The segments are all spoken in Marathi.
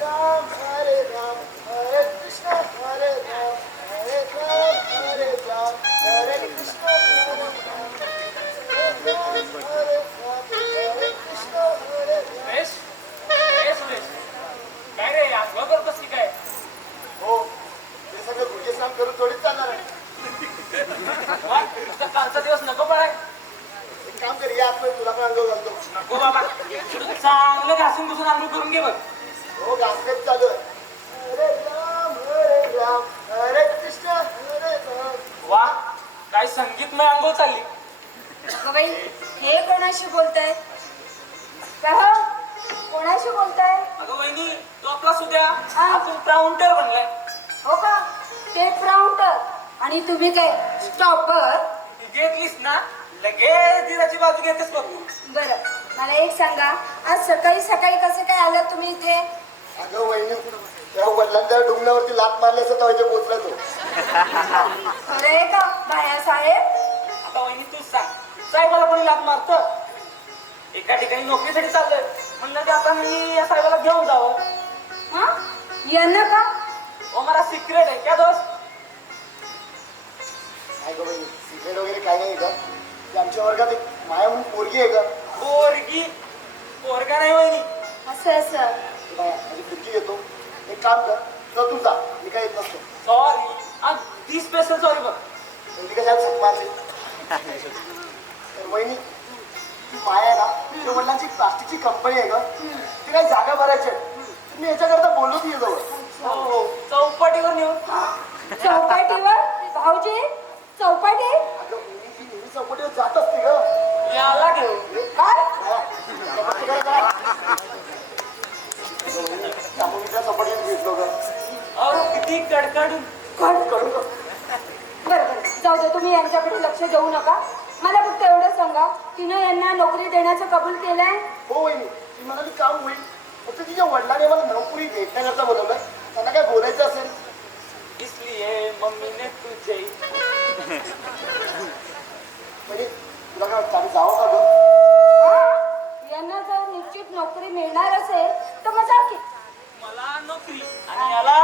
राम हरे राम हरे कृष्ण हरे राम हरे राम हरे कृष्ण हरे राम हरे कृष्ण हरे राम. सुरेश ए सुरेश काय रे अंगावर बसली काय? हो ते सगळं गुडघे स्नान करून थोडीच चालणार आहे. तुझा कालचा दिवस नको पडाय. एक काम कर या आतमध्ये तुला पण अंघोळ घालतो. नको बाबा चांगलं घासून घुसून आंघोळ करून घे बघ. हो घासतेच चालू आहे. हरे राम हरे कृष्ण हरे राम. वा काय संगीतमय आंघोळ चालली. अगं बाई हे कोणाशी बोलताय? का हो? कोणाशी बोलताय? अगं वहिनी तो आपला सुद्या हा? अजून काउंटर बनलाय. हो का? ते प्राउंटर आणि तुम्ही काय स्टॉपर? घेतलीस ना लगेच दिराची बाजू घेतेस बघ तू. बरं मला एक सांगा, आज सकाळी सकाळी कसं काय आलं तुम्ही इथे? अगं वहिनी त्या वडिलांच्या डुंगणावरती लात मारली असं तेव्हा इथे पोचला तो. खरंय का बाळासाहेब? आता वहिनी तूच सांग साहेबाला कोणी लात मारतं? एका ठिकाणी नोकरीसाठी चाललोय म्हणलं की आता मी या साहेबाला घेऊन जावं. हा यांना का? ओ मला सिक्रेट आहे क्या दोस्त? काय गं वहिनी सिगरेट वगैरे काही नाही का? ते आमच्या वर्गात एक माया म्हणून पोरगी आहे का? पोरगी पोरगा नाही वहिनी. असं असं बाया माझी बुद्धी येतो. एक काम कर तुला तू जा मी काय येत नसतो. सॉरी अगदी स्पेशल सॉरी बघ. मी कशाला झक मारली तर वहिनी ती माया ना त्या वडिलांची प्लास्टिकची कंपनी आहे का? ती काही जागा भरायची आहे. मी याच्याकरता बोललो ती जवळ. हो चौपाटीवर नेऊन. चौपाटीवर? भाऊजी चौपाटी? अगं वहिनी ती नेहमी चौकटीवर जात असते ग. याला घेऊन काय? त्यामुळे मी त्या चौकटीवर घेतलो ग. किती कडकडून. करून बरं बरं जाऊ दे, तुम्ही यांच्याकडे लक्ष देऊ नका. मला फक्त एवढं सांगा, तिनं यांना नोकरी देण्याचं कबूल केलंय? हो वहिनी ती म्हणाली काम होईल. फक्त तिच्या वडिलांनी मला नोकरी भेटण्याकरता बोलवलंय. त्यांना काय बोलायचं असेल इसलिए मम्मी ने तुझे. म्हणजे तुला काय वाटतं आम्ही जावं का ग? हा? यांना जर निश्चित नोकरी मिळणार असेल तर मग जा की. मला नोकरी आणि याला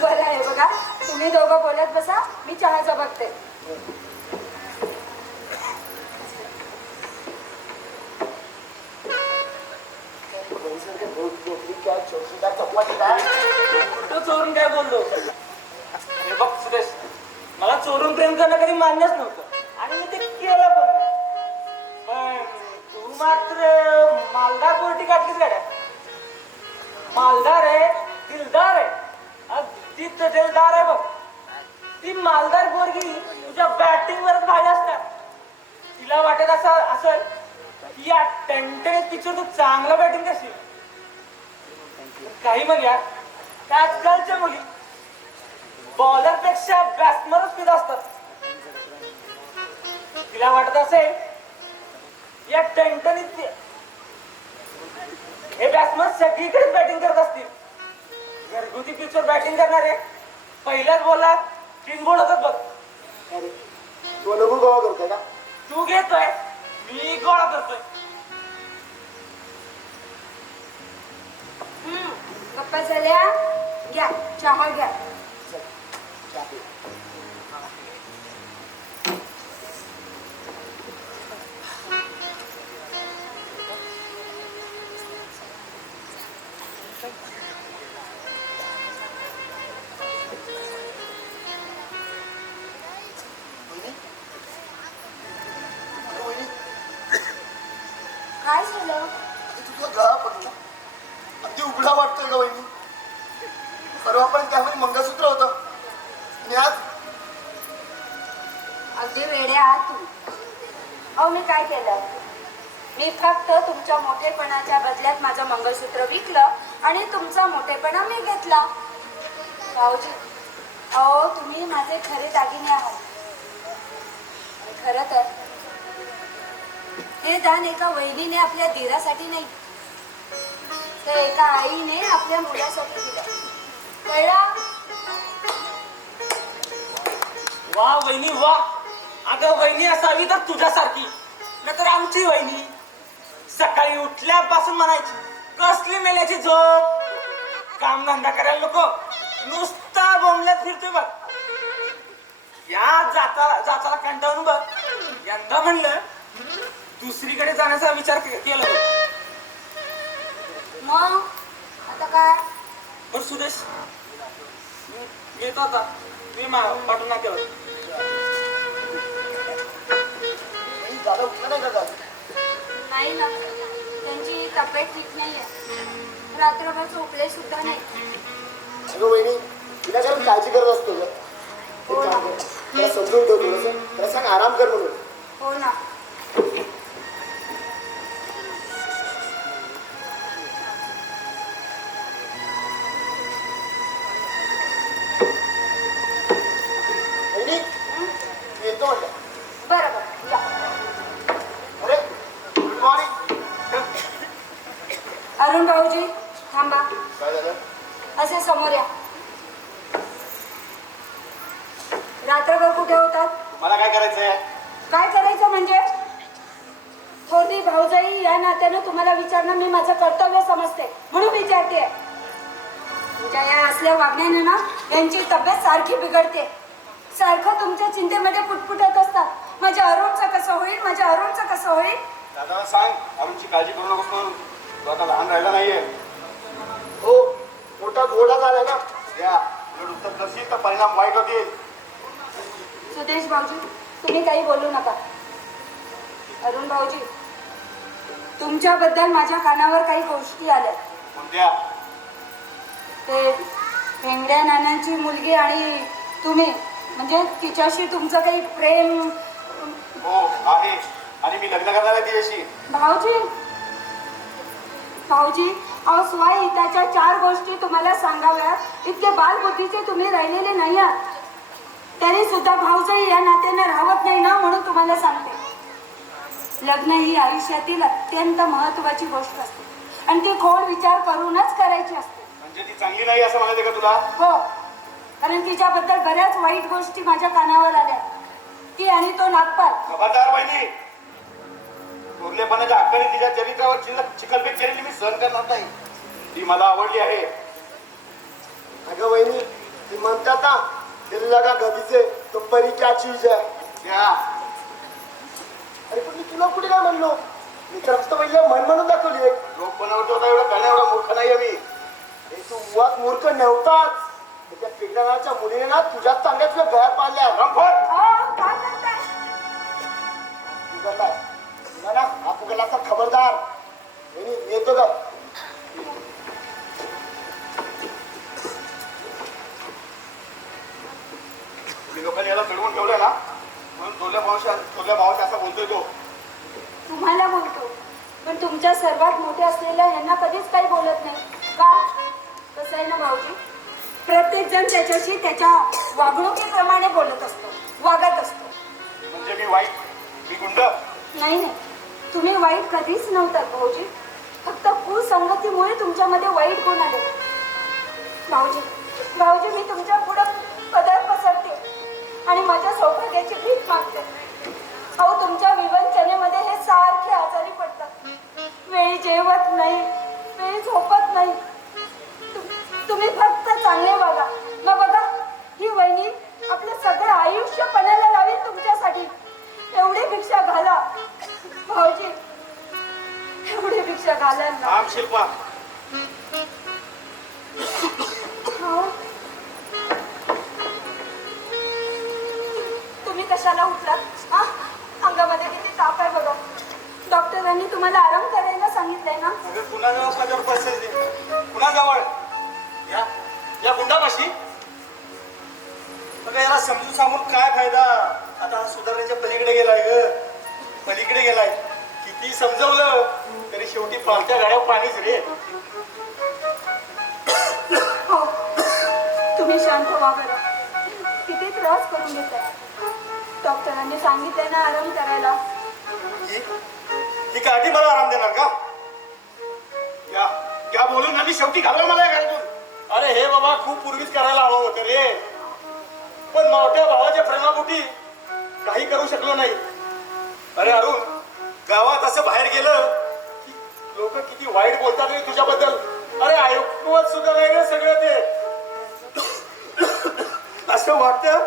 बरं आहे बघा, तुम्ही दोघं बोलत बसा, मी चहाचं बघते. तो चोरून काय बोललो? हे बघ सुरेश मला चोरून प्रेम करणं कधी मान्यच नव्हतं आणि मी ते केलं पण नाही. पण तू मात्र मालदार पोरटी काढलीस गाड्या. मालदार आहे दिलदार आहे अगदी दिलदार आहे बघ. ती मालदार पोरगी तुझ्या बॅटिंग वरच भाजी असणार. तिला वाटत असेल की या टणटणीत पिक्चर तू चांगला बॅटिंग करशील. काही म्हण यार त्या आजकालच्या मुली बॉलर पेक्षा बॅट्समनच पित असतात. तिला वाटत असेल या टणटणीत हे बॅट्समन सगळीकडे बॅटिंग करत असतील. घरगुती पिचवर बॅटिंग करणारे पहिल्याच बॉलात 3 बॉल होतात बघ. अरे तू लघु गोवा करतोय का? तू घेतोय मी गोळा करतोय. गप्पा झाल्या? घ्या चहा घ्या. चल, चहा पी. काय झालं? तुझा गळा पडला अगदी उघडा वाटतोय ग वहिनी. परवा पण त्यामध्ये मंगळसूत्र होतं आणि आज अगदी वेडे आहात तू. अहो मी काय केलं? मी फक्त तुमच्या मोठेपणाच्या बदल्यात माझं मंगळसूत्र विकलं आणि तुमचा मोठेपणा मी घेतला. भाऊजी अहो तुम्ही माझे खरे दागिने आहात. खरं तर हे दान एका वहिनीने आपल्या दिरासाठी नाही तर एका आईने आपल्या मुलासाठी दिलं. कळला? वा वहिनी वा. अगं वहिनी असावी तर तुझ्यासारखी नाहीतर आमची वहिनी सकाळी उठल्यापासून म्हणायची कसली मेल्याची झोप. कामधंदा करायला नको, नुसता बोंबल्यात फिरतोय बघ. या जाताला कंटाळून बघ. यंदा म्हणलं दुसरीकडे जाण्याचा विचार केला. मग आता काय? बरं सुदेश, येतो आता. तुम्ही पाठवून नाही केलं. दादा उठला नाही का दादा? नाही ना, त्यांची तब्येत ठीक नाहीये. रात्रभर झोपले सुद्धा नाही. अगं वहिनी, तिला कारण काळजी करत असतो ग. हो ना. त्याला समजून ठेव थोडंसं. त्याला सांग आराम कर म्हणून. हो ना. वहिनी, येतो म्हणलं. बरं बरं या. अरे गुड मॉर्निंग. अरुण भाऊजी थांबा, काय झालं? असे समोर या. रात्रभर कुठे होतात? मला काय करायचंय? काय करायचं म्हणजे? थोरली भाऊजाई या नात्यानं तुम्हाला विचारणं मी माझं कर्तव्य समजते, म्हणून विचारते. तुमच्या या असल्या वागण्याने ना यांची तब्येत सारखी बिघडते. सारखं तुमच्या चिंतेमध्ये पुटपुटत असतात. माझ्या अरुणचं कसं होईल, माझ्या अरुणचं कसं होईल. दादाला सांग अरुणची काळजी करू नकोस म्हणून. तो आता लहान राहिला नाहीये. हो, मोठा घोडा झाला ना. या उलट उत्तर करशील तर परिणाम वाईट होतील. सुदेश भाऊजी तुम्ही काही बोलू नका. अरुण भाऊजी, तुमच्याबद्दल माझ्या कानावर काही गोष्टी आल्या. कोणत्या? ते भेंगड्या नानांची मुलगी आणि तुम्ही, म्हणजे तिच्याशी तुमचं काही प्रेम. हो आहे, आणि मी लग्न करणार आहे तिच्याशी. भाऊजी भाऊजी अहो स्वाय हिताच्या 4 गोष्टी तुम्हाला सांगाव्यात इतके बालबुद्धीचे तुम्ही राहिलेले नाही आहात. तरी सुद्धा भाऊजाई या नात्याने राहत नाही ना, म्हणून तुम्हाला सांगते. लग्न ही आयुष्यातील अत्यंत महत्वाची गोष्ट असते आणि ती खोल विचार करूनच करायची असते. म्हणजे ती चांगली नाही असं म्हणायचं का तुला? हो, कारण तिच्याबद्दल बऱ्याच वाईट गोष्टी माझ्या कानावर आल्या. ती आणि तो नागपाल. खबरदार बहिणी, थोरलेपणाच्या हक्काने तिच्या चरित्रावर चिकलबेट केलेली मी सहन करणार नाही. ती मला आवडली आहे. अगं वहिनी, ती म्हणतात ना, दिल लगा गदीचे तो परी क्या चीज है. या अरे पण मी तुला कुठे काय म्हणलो? मी तर फक्त पहिले मन म्हणून दाखवली एक. लोकपणावरती होता एवढा करण्या एवढा मूर्ख नाहीये मी. हे तू मुळात मूर्ख नव्हताच. त्या पिकणाऱ्याच्या मुलीने ना तुझ्याच चांगल्या तुझ्या गळ्यात पाडल्या. रामफळ काय करताय? तुझा काय तुला ना हा पुगलाचा खबरदार. वहिनी, मी येतो का? तुम्ही लोकांनी याला चढवून ठेवलंय ना, म्हणून थोरल्या भावाशी असं बोलतोय तो. तुम्हाला बोलतो, पण तुमच्या सर्वात मोठे असलेल्या यांना कधीच काही बोलत नाही का? कसं आहे ना भाऊजी, प्रत्येक जण त्याच्याशी त्याच्या वागणुकीप्रमाणे बोलत असतो, वागत असतो. म्हणजे मी वाईट, मी गुंड? नाही नाही, तुम्ही वाईट कधीच नव्हतात भाऊजी. फक्त कुसंगतीमुळे तुमच्यामध्ये वाईट गुण आले. भाऊजी भाऊजी मी तुमच्या पुढे पदर पसरते आणि माझ्या सौभाग्याची भीक मागते. अहो तुमच्या विवंचनेमध्ये हे सारखे आजारी पडतात. वेळी जेवत नाही, वेळी झोपत नाही. तुम्ही फक्त चांगले वागा. मग बघा, ही वहिनी आपलं सगळं आयुष्य पणाला लावेल तुमच्यासाठी. एवढी भिक्षा घाला भाऊजी, एवढी भिक्षा घाला ना. थांब शिल्पा. हो. तुम्ही कशाला उठलात? हा, अंगामध्ये किती ताप आहे बघा. डॉक्टरांनी तुम्हाला आराम करायला सांगितलंय ना. अगं कुणाजवळ माझ्यावर पैसे दे. कुणाजवळ? या गुंडापाशी. अगं याला समजून सांगून काय फायदा? आता हा सुधारण्याच्या पलीकडे गेलाय ग, पलीकडे गेलाय. किती समजवलं तरी शेवटी पालत्या गाड्या पाणीच रे. हो, तुम्ही शांत व्हा बरं. किती त्रास करून घेताय. डॉक्टरांनी सांगितलंय ना आराम करायला. ही काठी मला आराम देणार का? या बोलून आणि शेवटी घालवा मला या घरातून. अरे हे बाबा खूप पूर्वीच करायला हवं होतं रे, पण मोठ्या भावाच्या प्रेमापोटी काही करू शकलो नाही. अरे अरुण, गावात असं बाहेर गेलं की लोक किती वाईट बोलतात रे तुझ्याबद्दल. अरे ऐकवत सुद्धा नाही रे सगळं ते. असं वाटतं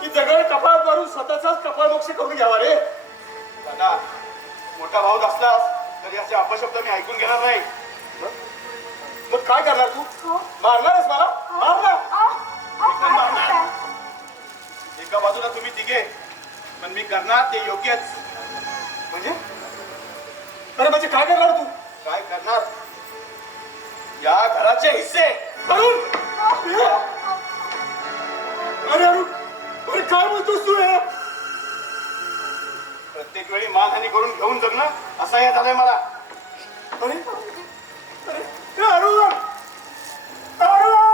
की जगळ कपाळ मारून स्वतःचाच कपाळ मोक्ष करून घ्यावा रे. दादा मोठा भाऊ असलास तरी असे अपशब्द मी ऐकून घेणार नाही. मग काय करणार तू? मारणारच मला? मारणार एका बाजूला तुम्ही तिघे, पण मी करणार ते योग्यच. म्हणजे अरे म्हणजे काय करणार तू? काय करणार? या घराचे हिस्से अरुण. अरे अरुण, अरे काय बोलतोस तू? हे प्रत्येक वेळी मानहानी करून घेऊन जगणं असं हे झालंय मला. अरे अरे अरुण, अरुण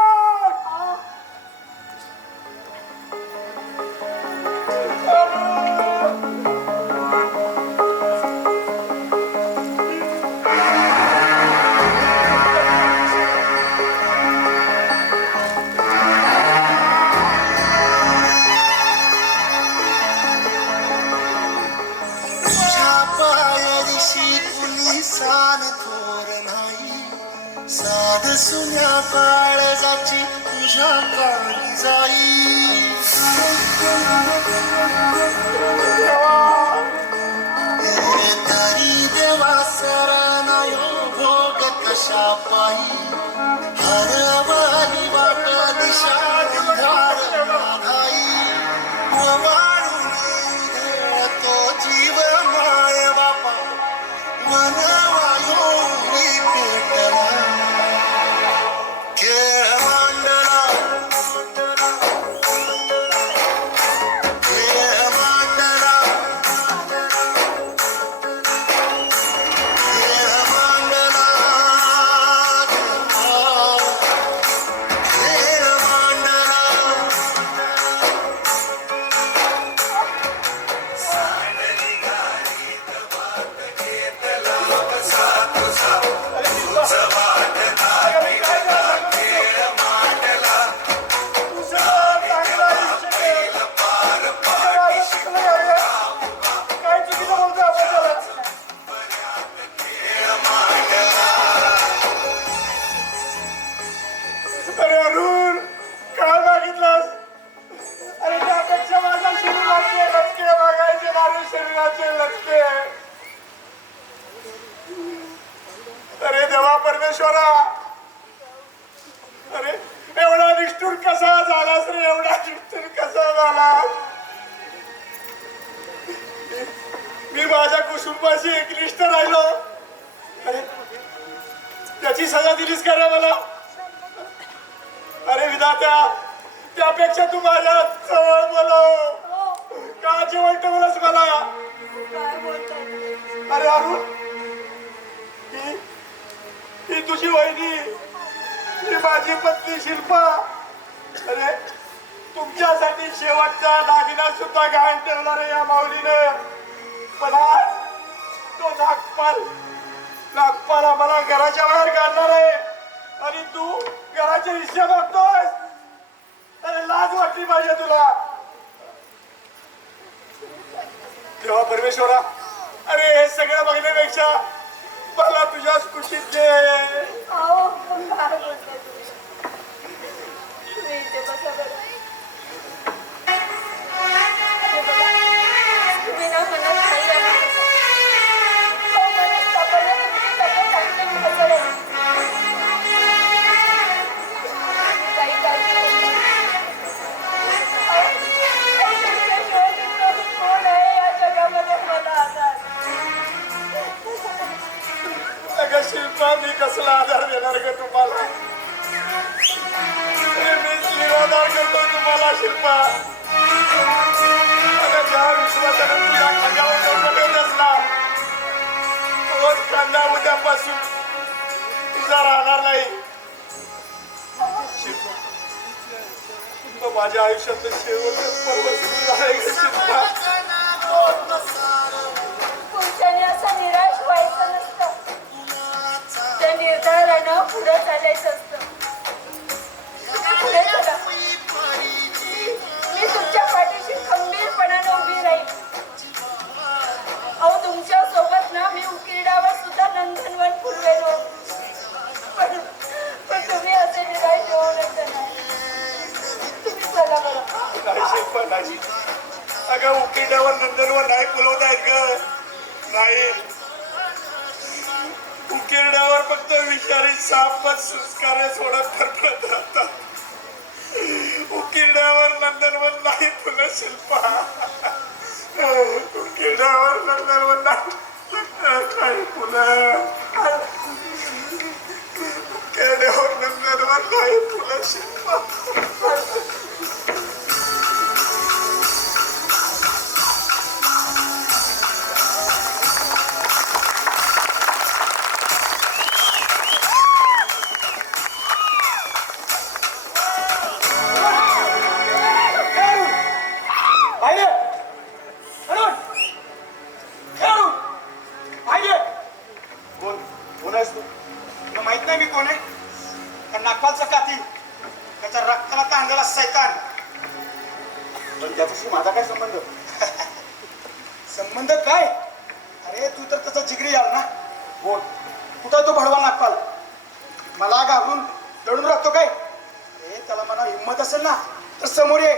साध सुन्या काळजाची तुझ्या काळी जाई. तरी देवा सरनायो भोग कशा पायी. हरवाली वाट दिशा धार नाही. वाळून उधळतो जीव माय बापा. वनवायो पेटला अरे देवा परमेश्वरा. अरे एवढा निष्ठुर कसा झालास रे? एवढा निष्ठुर कसा झाला? मी माझ्या कुटुंबाशी एकनिष्ठ राहिलो. अरे त्याची सजा दिलीस का रे मला? अरे विधात्या, त्यापेक्षा तू माझ्या जवळ बोलव. का जेवण ठेवलंस मला? अरे अरुण, ही तुझी वहिनी, ही माझी पत्नी शिल्पा. अरे तुमच्यासाठी शेवटचा दागिना सुद्धा गहाण ठेवला रे या माऊलीनं. पण आज तो नागपाल आम्हाला घराच्या बाहेर काढणार आहे आणि तू घराचे हिस्से मागतोय. अरे लाज वाटली पाहिजे तुला. देवा परमेश्वरा, अरे हे सगळं बघण्यापेक्षा मला तुझ्याच कुशीत घे. शिल्पा, मी कसला आधार देणार ग तुम्हाला? मीच निराधार करतो तुम्हाला शिल्पा. ज्या विश्वासानं तुझ्या खांद्यावर डोकं असला तोच खांदा उद्यापासून तुझा राहणार नाही. शिल्पा, माझ्या आयुष्यातलं शेवटचं पर्व सुरू आहे ग शिल्पा. असं निराश व्हायचं नसतं. त्या निर्धारानं पुढे चालायचं असतं. पुढे चला. मी तुमच्या पाठीशी खंबीरपणाने उभी राहील. अहो तुमच्या सोबत ना मी उकिरड्यावर सुद्धा नंदनवर नंदनवर नाही बोलवतायत ग. नाही, उकिरड्यावर फक्त विषारी सापच संस्कार सोडत फरफरत राहतात. उकिरड्यावर नंदनवर नाही फुलं शिल्पा. उकिरड्यावर नंदनवर नाही काही फुलं. उकिरड्यावर नंदनवर नाही फुलं शिल्पा. कोण आहेस तू? तुला माहित नाही मी कोण आहे? त्या नागपालचा काती, त्याच्या रक्ताला तांगला सैतान. पण त्याच्याशी माझा काय संबंध? संबंध काय? अरे तू तर त्याचा जिगरी याल ना. कोण? कुठं आहे तो भडवा नागपाल? मला घाबरून लढून राहतो काय? त्याला म्हणा हिंमत असेल ना तर समोर ये.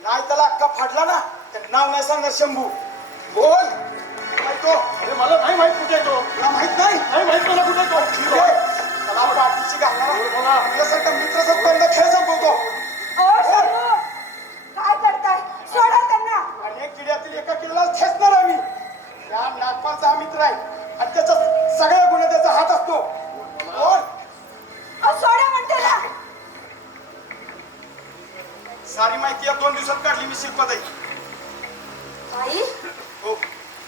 नाही त्याला अक्का फाडला ना तर नाव नाही सांगणार शंभू. बोल काय तो? अरे मला नाही माहित कुठे आहे तो. तुला माहित नाही? नाही माहित मला कुठे आहे तो. ठीक आहे, त्याला पाठीशी घालणार. तुझ्यासारखा मित्राचा तोंड खेळ संपवतो. ओ शंभू, काय करताय? सोडा त्यांना. अनेक किड्यातील एका किल्ल्याला खेचणार आहे मी. या नागपालचा हा मित्र आहे आणि त्याचा सगळ्या गुन्हे त्याचा हात असतो. बोल. सोडा म्हणते ना. सारी माहिती या 2 दिवसात काढली मी शिल्पाताई. आई, हो,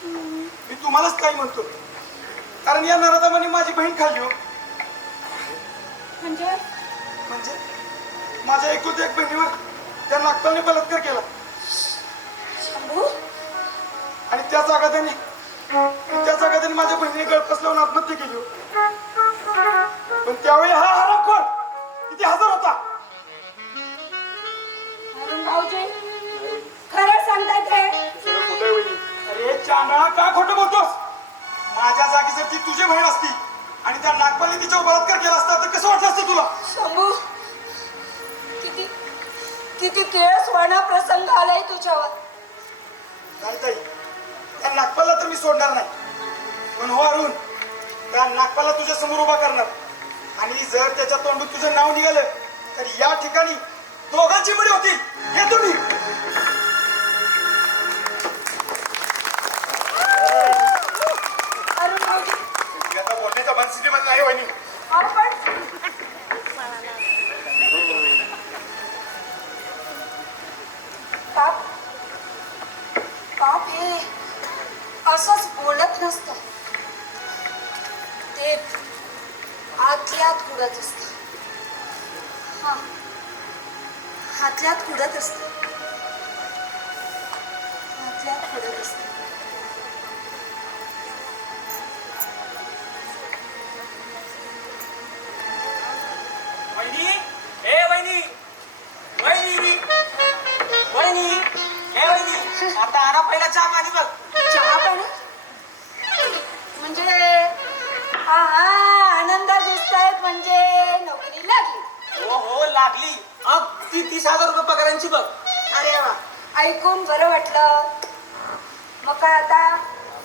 मी तुम्हालाच काही म्हणतो कारण या नराधमाने माझी बहीण खाल्ली हो. म्हणजे म्हणजे माझ्या एकुलत्या एक बहिणीवर त्या नागपालने बलात्कार केला शंभू, आणि त्या जागा त्याने माझ्या बहिणीने गळफास लावून आत्महत्या केली हो. पण त्यावेळी हा हरामखोर किती हजर होता. अरुण भाऊजी, खरं सांगताय ते? सगळं कुठे आहे वहिनी? अरे चांदणा, का खोटं बोलतोस? माझ्या जागी जर ती तुझी बहीण असती आणि त्या नागपालने तिच्यावर बलात्कार केला असता तर कसं वाटलं असतं तुला? शंभू, किती किती केळसवाणा प्रसंग आलाय तुझ्यावर. नाही ताई, त्या नागपालला तर मी सोडणार नाही. पण हो अरुण, त्या नागपालला तुझ्या समोर उभा करणार आणि जर त्याच्या तोंडून तुझं नाव निघालं तर या ठिकाणी दोघांची बळी होतील. हे तुम्ही अरुण भाऊजी, मी आता बोलण्याच्या मनस्थितीमध्ये नाही वहिनी. आपण पाप पाप हे असंच बोलत नसतं. ते आतल्यात कुडत असत. हा, आतल्यात कुडत असत. आतल्यात कुडत असत. वहिनी, ए वहिनी, वहिनी, वहिनी, ए वहिनी, आता आणा पहिला चहा पाणी बघ. चहा पाणी म्हणजे हा हा आनंदात दिसतायत म्हणजे नोकरी लागली. हो हो लागली. अगदी 30,000 रुपये पगारांची बघ. अरे वा, ऐकून बरं वाटलं. मग काय आता?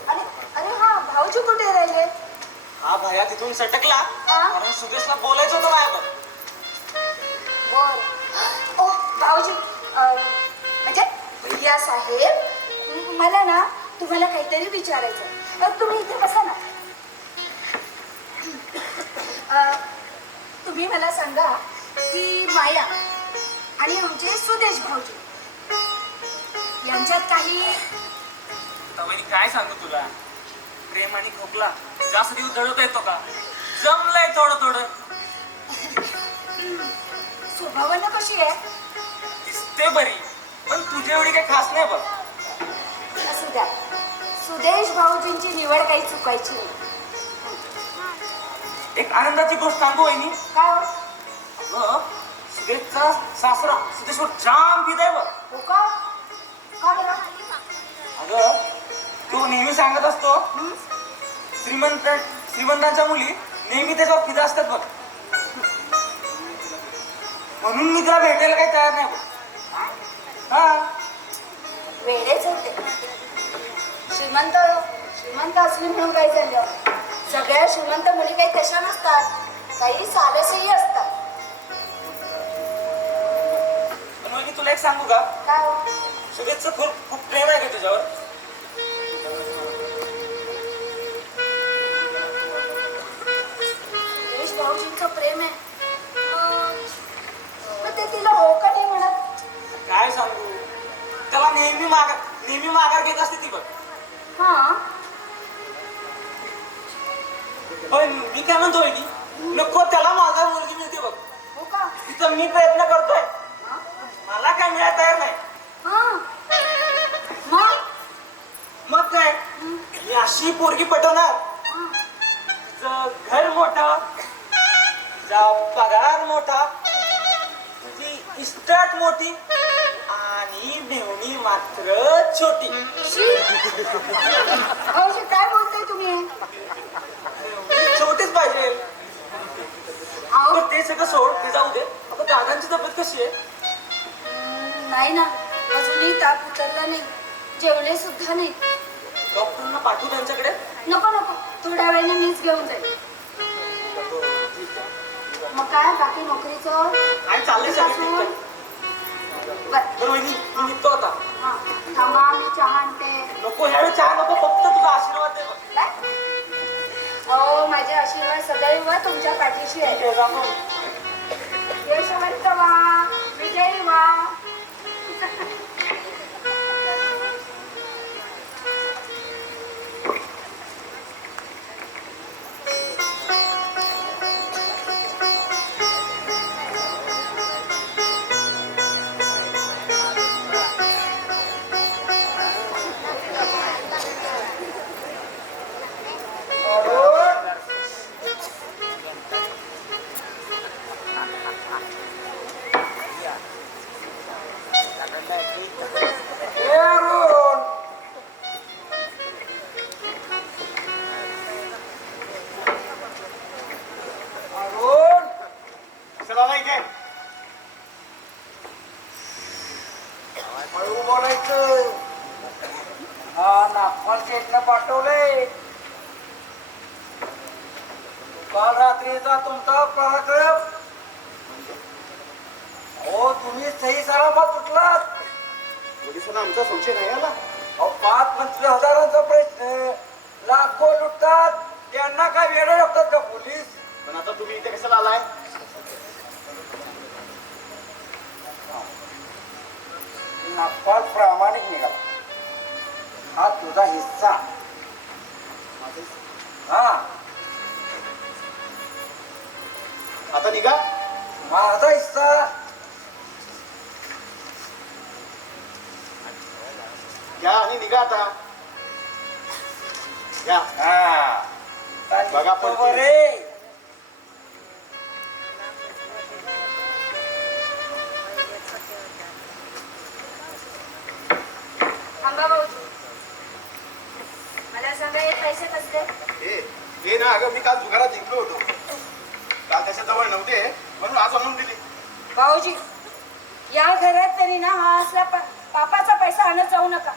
आणि अरे हा भाऊजी कुठे राहिले? हा भया तिथून सटकला हा? कारण सुदेशला बोलायचं होतं माझ्याकडे. बर. ओ भाऊजी, म्हणजे भैया साहेब, मला ना तुम्हाला काहीतरी विचारायचं. तुम्ही इथे बसा ना. तुम्ही मला सांगा की माया आणि आमचे सुदेश भाऊजी यांच्यात काही आता वहिनी काय सांगू तुला, प्रेम आणि खोकला जास्त दिवस दळवता येतो का? जमलंय थोडं थोडं. स्वभावानं कशी आहे? दिसते बरी पण तुझ्या एवढी काही खास नाही बघ. असू द्या, सुदेश भाऊजींची निवड काही चुकायची नाही. एक आनंदाची गोष्ट सांगू वहिनी. काय हो? अगं सुदेशचा सासरा सुदेशवर जाम फिदाय बघ. हो का? का बरं? अगं तो नेहमी सांगत असतो श्रीमंतांच्या मुली नेहमी त्याच्यावर फिदा असतात बघ. म्हणून मी तुला भेटायला काही तयार नाही बघ. हा वेळेच होते. श्रीमंत श्रीमंत असली म्हणून काय झालं? सगळ्या श्रीमंत मुली काही तशा नसतात, काही साधेसही असतात. पण वहिनी तुला एक सांगू का, काय हो? सुरेशचं खूप खूप प्रेम आहे का तुझ्यावर? सुरेश भाऊजींचं प्रेम आहे, मग ते तिला हो का नाही म्हणत? काय सांगू, त्याला नेहमी माघार घेत असते ती बघ. हा, पण मी काय म्हणतो वहिनी, नको त्याला माझा मुलगी मिळते बघ. हो का? तिथं मी प्रयत्न करतोय, हा? मला काय मिळायला तयार नाही. हा. मग काय, मी अशी पोरगी पटवणार, तिचं घर मोठं, तिचा पगार मोठा, तुझी इस्टेट मोठी आणि मेवणी मात्र छोटी. भाऊजी काय बोलताय तुम्ही? मेवणी छोटीच पाहिजे. अहो, पण ते सगळं सोड, ते जाऊ दे. आता दादांची तब्येत कशी आहे? नाही ना, अजूनही ताप उतरला नाही, जेवले सुद्धा नाही. डॉक्टरांना पाठवू त्यांच्याकडे? नको नको, थोड्या वेळाने मीच घेऊन जाईल. मग काय बाकी नोकरीचं? आणि चाललंय सगळं ठीक आहे. बरं, बरं वहिनी, मी निघतो आता. हा, थांबा मी चहा आणते. नको ह्यावेळी चहा नको, फक्त तुझा आशीर्वाद दे बघ. काय? अहो, माझे आशीर्वाद सदैव तुमच्या पाठीशी आहे. ते जातो. यशवंत व्हा, विजयी व्हा. कशाला नाही काय हळू बोलायचं. हा नागपाल शेटनं पाठवलंय. काल रात्रीचा तुमचा पराक्रम. हो, तुम्ही सही सलामत उठलात. पोलिसांना आमचा संशय नाही आला. अहो, 5-25 हजारांचा प्रश्न, लाखो लुटतात, त्यांना काय वेळ लागतात का पोलीस? पण आता तुम्ही इथे कशाला आलाय? नागपाल प्रामाणिक निघाला. हा तुझा हिस्सा. हा, आता निघा. माझा हिस्सा. घ्या आणि निघा आता. घ्या. हा, बघा पण ते. रे. थांबा भाऊजी, मला सांगा हे पैसे कसले? हे ना, अगं मी काल जुगारात जिंकलो होतो. काल त्याच्याजवळ नव्हते म्हणून आज आणून दिली. भाऊजी, या घरात तरी ना हा असला पापाचा पैसा आणत जाऊ नका.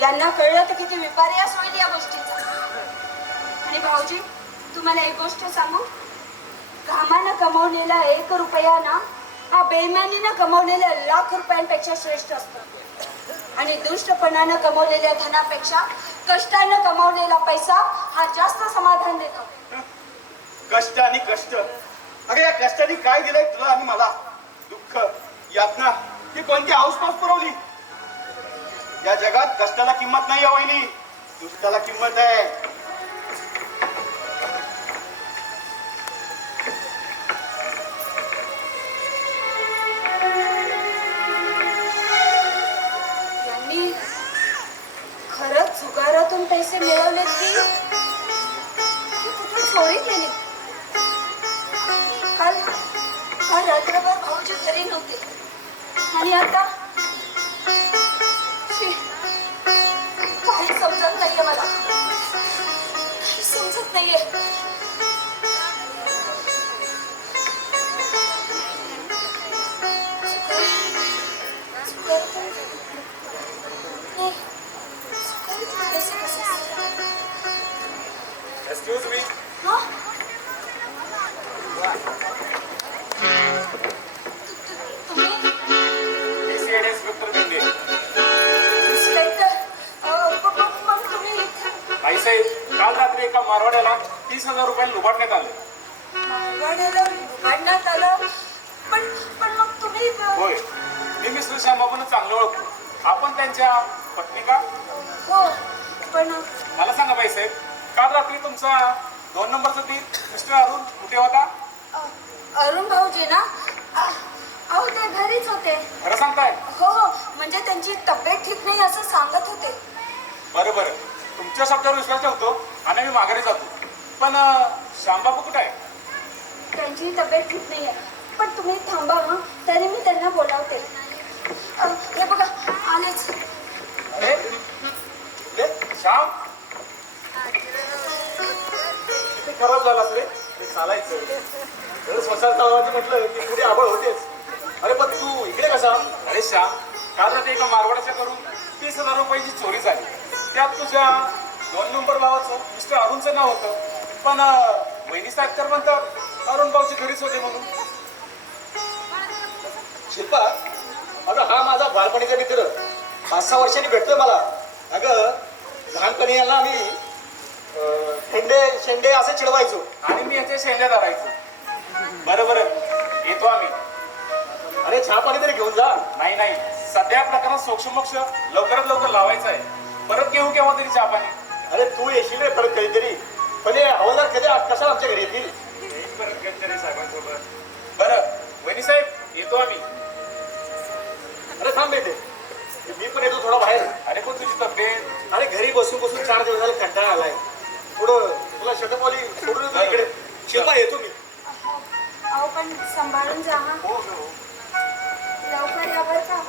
यांना कळलं तर किती विपर्यास होईल या गोष्टीचा. आणि भाऊजी, तुम्हाला एक गोष्ट सांगू, घामानं कमवलेला 1 रुपया ना हा बेईमानीनं कमवलेल्या लाख रुपयांपेक्षा श्रेष्ठ असतो. आणि दुष्टपणानं कमवलेल्या धनापेक्षा कष्टानं कमवलेला पैसा हा जास्त समाधान देतो. कष्ट आणि कष्ट. अरे या कष्टाने काय दिलंय तुला आणि मला? दुःख, यातना, ही कोणती आऊसपास पुरवली? या जगात कष्टाला किंमत नाही आहे वहिनी, दुष्टाला किंमत आहे. यांनी खरंच जुगारातून पैसे मिळवलेत की कुठून चोरी केली? काल काल रात्रभर भाऊजी घरी नव्हते आणि आता शी, काही समजत नाहीये मला, काही समजत नाहीये. जुगारातून हा तुम्ही CID इन्स्पेक्टर बेंडे. इन्स्पेक्टर मग तुम्ही इथे बाईसाहेब, काल रात्री एका मारवाड्याला 30,000 रुपये लुबाडण्यात आले. मारवाड्याला काढण्यात आलं पण पण मग तुम्ही होय, मी मिस्टर श्यामबाबूंना चांगलं ओळखतो. आपण त्यांच्या पत्नी का? हो पण मला सांगा बाईसाहेब, काल रात्री तुमचा 2 नंबरचा तीर मिस्टर अरुण कुठे होता? अरुण भाऊजी ना अहो ते घरीच होते. खरं सांगताय? हो हो म्हणजे त्यांची तब्येत ठीक नाही असं सांगत होते. बरं बरं, तुमच्या शब्दावर विश्वास ठेवतो आणि मी माघारी जातो. पण श्यामबाबू कुठे आहे? त्यांची तब्येत ठीक नाही आहे पण तुम्ही थांबा हा तरी मी त्यांना बोलावते. हे बघा आलेच. अरे अरे, श्याम, किती खराब झालास रे. ते चालायचं जर स्वतः चालवायचं म्हटलं की पुढे आबळ होतेच. अरे पण तू इकडे कसा? अरे श्याम, काल रात्री एका मारवाड्याच्या करून 30,000 रुपयाची चोरी झाली. त्यात तुझ्या 2 नंबर भावाचं मिस्टर अरुणचं नाव होतं. पण वहिनी साहेब तर म्हणतात अरुण भाऊची घरीच होते म्हणून. शिल्पा, अगं हा माझा बालपणीचा मित्र 5-6 वर्षांनी भेटतोय मला. अगं लहानपणी याला आम्ही शेंडे शेंडे असे चिडवायचो. आणि मी याच्या शेंड्या धरायचो. बरं बरं, येतो आम्ही. अरे चहा पाणी तरी घेऊन जा. नाही नाही, सध्या प्रकरणात सोक्षमोक्ष लवकरात लवकर लावायचं आहे. परत घेऊ केव्हा तरी चहा पाणी. अरे तू येशील रे परत कधीतरी. पण हे हवालदार कधी कशाला आमच्या घरी येतील? येईल परत कधीतरी साहेबांसोबत. बरं वहिनी साहेब, येतो आम्ही. अरे थांब बेटे, मी पण येतो थोडा बाहेर. अरे पण तुझी तब्येत. अरे घरी बसून बसून 4 दिवस झाले कंटाळा आलाय. थोडं तुला शटपवाली सोडून येतो इकडे. शिल्पा येतो मी. अहो पण सांभाळून जा हा हो हो. लवकर या बरं का.